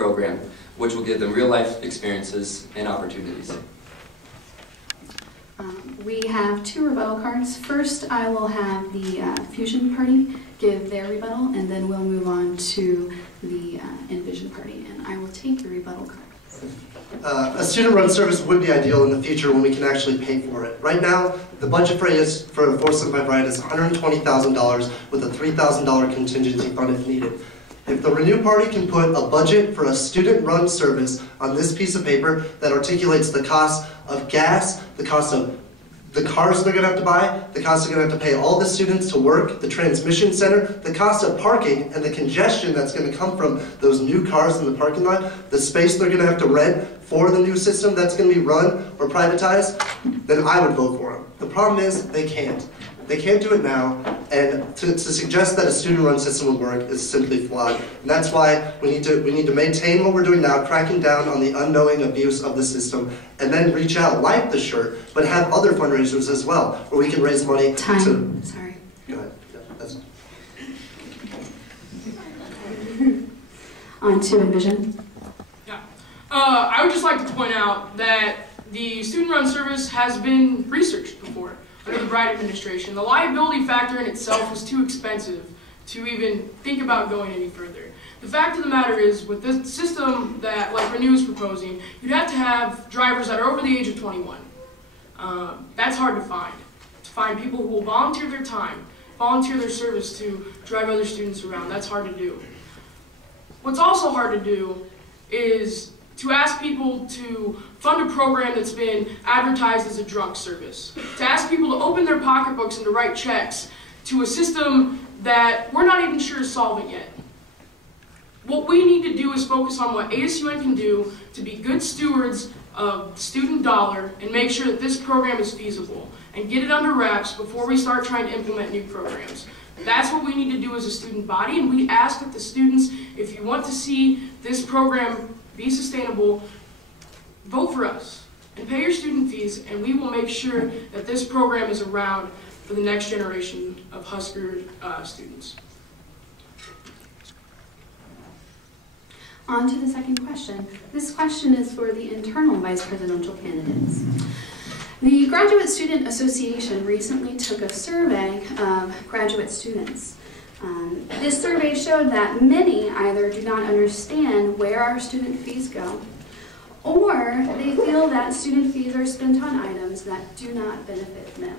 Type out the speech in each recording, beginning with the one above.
program, which will give them real-life experiences and opportunities. We have 2 rebuttal cards. First, I will have the Fusion party give their rebuttal, and then we'll move on to the Envision party, and I will take your rebuttal card. A student-run service would be ideal in the future when we can actually pay for it. Right now, the budget for Force By Bright is $120,000 with a $3,000 contingency fund if needed. If the Renew Party can put a budget for a student-run service on this piece of paper that articulates the cost of gas, the cost of the cars they're going to have to buy, the cost they're going to have to pay all the students to work, the transmission center, the cost of parking, and the congestion that's going to come from those new cars in the parking lot, the space they're going to have to rent for the new system that's going to be run or privatized, then I would vote for them. The problem is they can't. They can't do it now, and to suggest that a student-run system will work is simply flawed. And that's why we need to maintain what we're doing now, cracking down on the unknowing abuse of the system, and then reach out like the shirt, but have other fundraisers as well, where we can raise money to... Sorry. Go ahead. Yeah, that's On to Envision. Yeah. I would just like to point out that the student-run service has been researched before under the Bright administration. The liability factor in itself was too expensive to even think about going any further. The fact of the matter is, with this system that like Renew is proposing, you'd have to have drivers that are over the age of 21. That's hard to find. To find people who will volunteer their time, volunteer their service to drive other students around, that's hard to do. What's also hard to do is to ask people to fund a program that's been advertised as a drunk service, to ask people to open their pocketbooks and to write checks to a system that we're not even sure is solvent yet. What we need to do is focus on what ASUN can do to be good stewards of the student dollar and make sure that this program is feasible and get it under wraps before we start trying to implement new programs. That's what we need to do as a student body, and we ask that the students, if you want to see this program be sustainable, vote for us and pay your student fees, and we will make sure that this program is around for the next generation of Husker students. On to the second question. This question is for the internal vice presidential candidates. The Graduate Student Association recently took a survey of graduate students. This survey showed that many either do not understand where our student fees go, or they feel that student fees are spent on items that do not benefit them.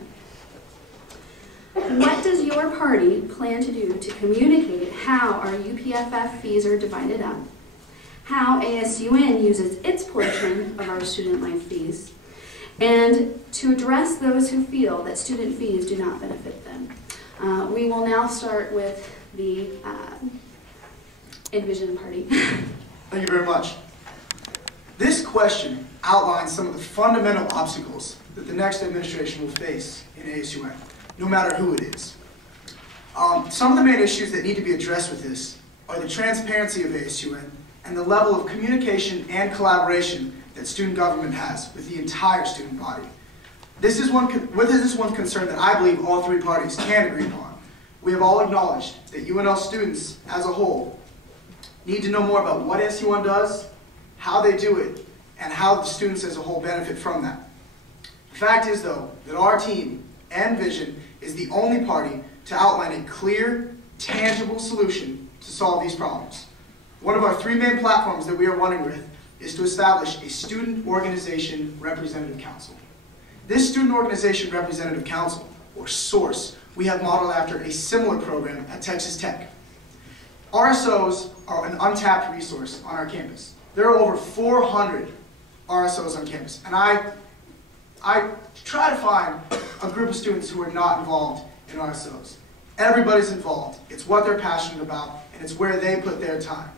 What does your party plan to do to communicate how our UPFF fees are divided up, how ASUN uses its portion of our student life fees, and to address those who feel that student fees do not benefit them? We will now start with the Envision party. Thank you very much. This question outlines some of the fundamental obstacles that the next administration will face in ASUN, no matter who it is. Some of the main issues that need to be addressed with this are the transparency of ASUN and the level of communication and collaboration that student government has with the entire student body. This is one concern that I believe all three parties can agree upon. We have all acknowledged that UNL students as a whole need to know more about what ASUN does, how they do it, and how the students as a whole benefit from that. The fact is, though, that our team, Envision, is the only party to outline a clear, tangible solution to solve these problems. One of our three main platforms that we are running with is to establish a Student Organization Representative Council. This Student Organization Representative Council, or SOURCE, we have modeled after a similar program at Texas Tech. RSOs are an untapped resource on our campus. There are over 400 RSOs on campus, and I try to find a group of students who are not involved in RSOs. Everybody's involved. It's what they're passionate about, and it's where they put their time.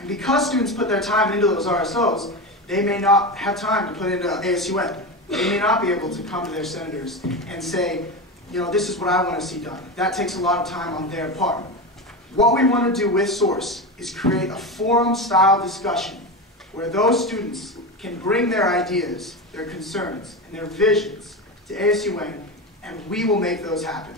And because students put their time into those RSOs, they may not have time to put into ASUN. They may not be able to come to their senators and say, you know, this is what I want to see done. That takes a lot of time on their part. What we want to do with SOURCE is create a forum-style discussion where those students can bring their ideas, their concerns, and their visions to ASUN, and we will make those happen.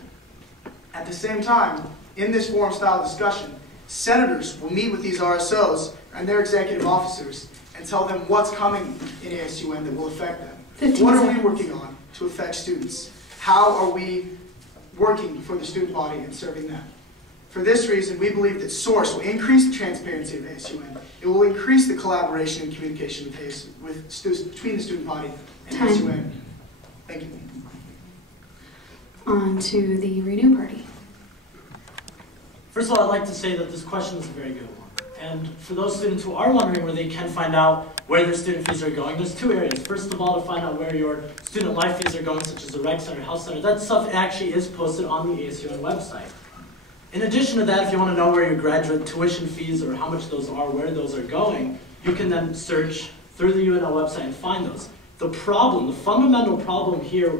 At the same time, in this forum-style discussion, senators will meet with these RSOs, and their executive officers and tell them what's coming in ASUN that will affect them. 15 What are we seconds. working on to affect students? How are we working for the student body and serving them? For this reason, we believe that SOURCE will increase the transparency of ASUN. It will increase the collaboration and communication between the student body and Time. ASUN. Thank you. On to the Renew Party. First of all, I'd like to say that this question is a very good one. And for those students who are wondering where they can find out where their student fees are going, there's two areas. First of all, to find out where your student life fees are going, such as the rec center, health center. That stuff actually is posted on the ASUN website. In addition to that, if you want to know where your graduate tuition fees or how much those are, where those are going, you can then search through the UNL website and find those. The problem, the fundamental problem here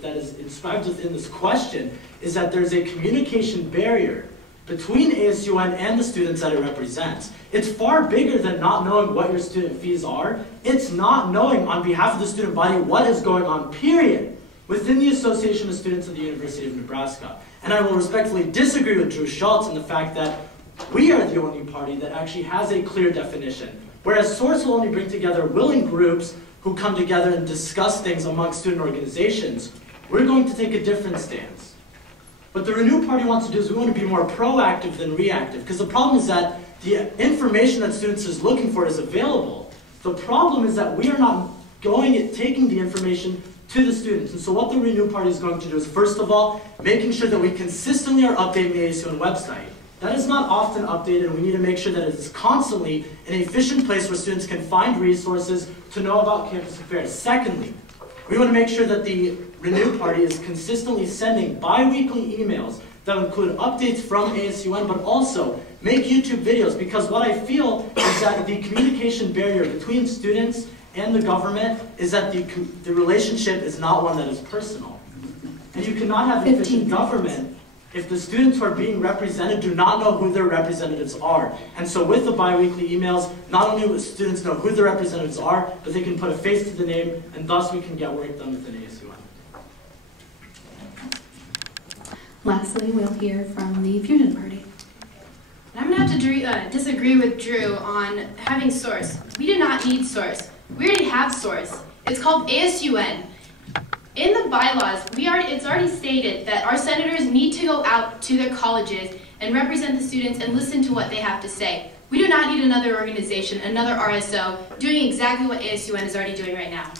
that is inscribed within this question is that there's a communication barrier between ASUN and the students that it represents. It's far bigger than not knowing what your student fees are. It's not knowing on behalf of the student body what is going on, period, within the Association of Students of the University of Nebraska. And I will respectfully disagree with Drew Schultz in the fact that we are the only party that actually has a clear definition, whereas SOURCE will only bring together willing groups who come together and discuss things among student organizations. We're going to take a different stance. What the Renew Party wants to do is we want to be more proactive than reactive, because the problem is that the information that students is looking for is available. The problem is that we are not taking the information to the students. And so what the Renew Party is going to do is, first of all, making sure that we consistently are updating the ASUN website. That is not often updated, and we need to make sure that it is constantly an efficient place where students can find resources to know about campus affairs. Secondly, we want to make sure that the Renew Party is consistently sending bi-weekly emails that include updates from ASUN, but also make YouTube videos, because what I feel is that the communication barrier between students and the government is that the relationship is not one that is personal. And you cannot have efficient government if the students who are being represented do not know who their representatives are. And so with the bi-weekly emails, not only will students know who their representatives are, but they can put a face to the name, and thus we can get work done within ASUN. Lastly, we'll hear from the Fusion Party. I'm going to have to disagree with Drew on having SOURCE. We do not need SOURCE. We already have SOURCE. It's called ASUN. In the bylaws, it's already stated that our senators need to go out to their colleges and represent the students and listen to what they have to say. We do not need another organization, another RSO, doing exactly what ASUN is already doing right now.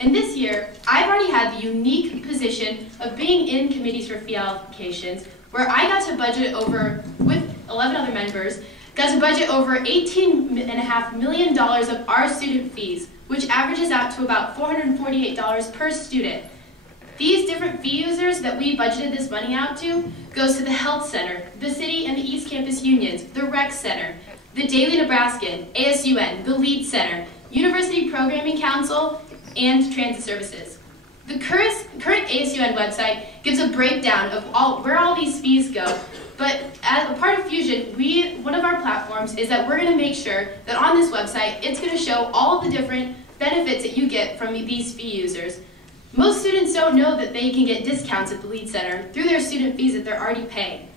And this year, I've already had the unique position of being in committees for fee allocations, where I got to budget over, with 11 other members, got to budget over $18.5 million of our student fees, which averages out to about $448 per student. These different fee users that we budgeted this money out to goes to the Health Center, the City and the East Campus Unions, the Rec Center, the Daily Nebraskan, ASUN, the Lead Center, University Programming Council, and Transit Services. The current ASUN website gives a breakdown of where all these fees go, but as a part of Fusion, one of our platforms is that we're going to make sure that on this website, it's going to show all the different benefits that you get from these fee users. Most students don't know that they can get discounts at the Lead Center through their student fees that they're already paying.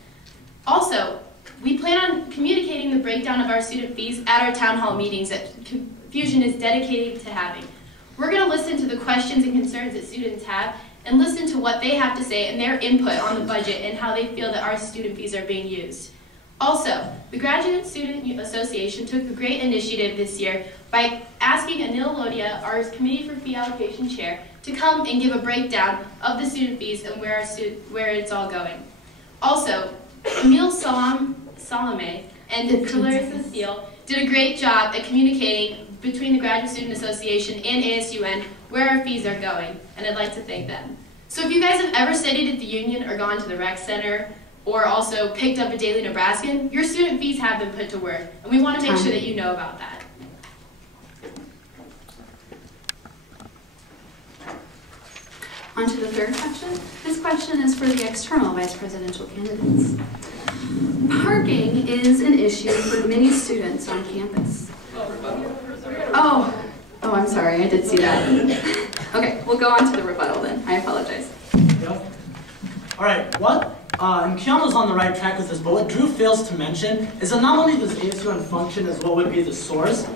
Also, we plan on communicating the breakdown of our student fees at our town hall meetings that Fusion is dedicated to having. We're going to listen to the questions and concerns that students have and listen to what they have to say and their input on the budget and how they feel that our student fees are being used. Also, the Graduate Student Association took a great initiative this year by asking Anil Lodia, our Committee for Fee Allocation Chair, to come and give a breakdown of the student fees and where it's all going. Also, Emil Salame and Clarissa Steele did a great job at communicating between the Graduate Student Association and ASUN where our fees are going, and I'd like to thank them. So if you guys have ever studied at the Union or gone to the Rec Center or also picked up a Daily Nebraskan, your student fees have been put to work, and we want to make sure that you know about that. On to the third question. This question is for the external vice presidential candidates. Parking is an issue for many students on campus. Oh, I'm sorry, I did see that. Okay, we'll go on to the rebuttal then. I apologize. All right, what and Kiana's on the right track with this, but what Drew fails to mention is that not only does ASUN function as what would be the source,